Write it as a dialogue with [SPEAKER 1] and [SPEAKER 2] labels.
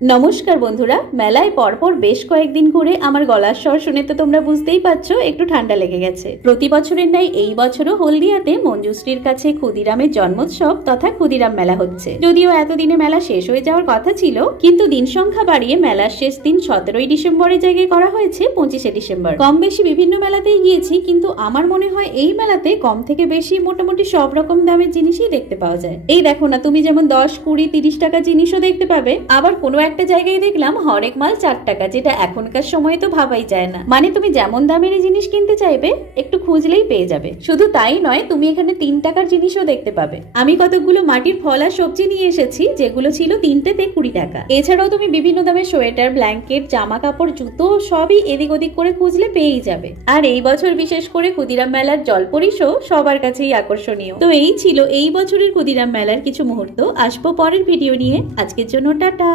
[SPEAKER 1] নমস্কার বন্ধুরা, মেলায় পরপর বেশ কয়েকদিন করে আমার গলার স্বর শুনে তো তোমরা বুঝতেই পারছ, একটু ঠান্ডা লেগে গেছে। প্রতি বছরের ন্যায় এই বছরও হলদিয়াতে মঞ্জুশ্রীর কাছে ক্ষুদিরামের জন্মোৎসব তথা ক্ষুদিরাম মেলা হচ্ছে। যদিও এতদিনে মেলা শেষ হয়ে যাওয়ার কথা ছিল, কিন্তু দিন সংখ্যা বাড়িয়ে মেলার শেষ দিন সতেরোই ডিসেম্বরের জায়গায় করা হয়েছে পঁচিশে ডিসেম্বর। কম বেশি বিভিন্ন মেলাতেই গিয়েছি, কিন্তু আমার মনে হয় এই মেলাতে কম থেকে বেশি মোটামুটি সব রকম দামের জিনিসই দেখতে পাওয়া যায়। এই দেখো না, তুমি যেমন দশ, কুড়ি, তিরিশ টাকা জিনিসও দেখতে পাবে, আবার কোনো একটা জায়গায় দেখলাম হরেক মাল চার টাকা, যেটা এখনকার সময় তো ভাবাই যায় না। মানে তুমি যেমন দামের জিনিস কিনতে চাইবে, একটু খুঁজলেই পেয়ে যাবে। শুধু তাই নয়, তুমি এখানে তিন টাকার জিনিসও দেখতে পাবে। আমি কতগুলো মাটির ফল আর সবজি নিয়ে এসেছি, যেগুলো ছিল তিনটেতে কুড়ি টাকা। এছাড়াও তুমি বিভিন্ন দামের সোয়েটার, ব্ল্যাঙ্কেট জামা কাপড় জুতো, সবই এদিক ওদিক করে খুঁজলে পেয়েই যাবে। আর এই বছর বিশেষ করে ক্ষুদিরাম মেলার জলপরিশও সবার কাছেই আকর্ষণীয়। তো এই ছিল এই বছরের ক্ষুদিরাম মেলার কিছু মুহূর্ত। আসব পরের ভিডিও নিয়ে। আজকের জন্য টাটা।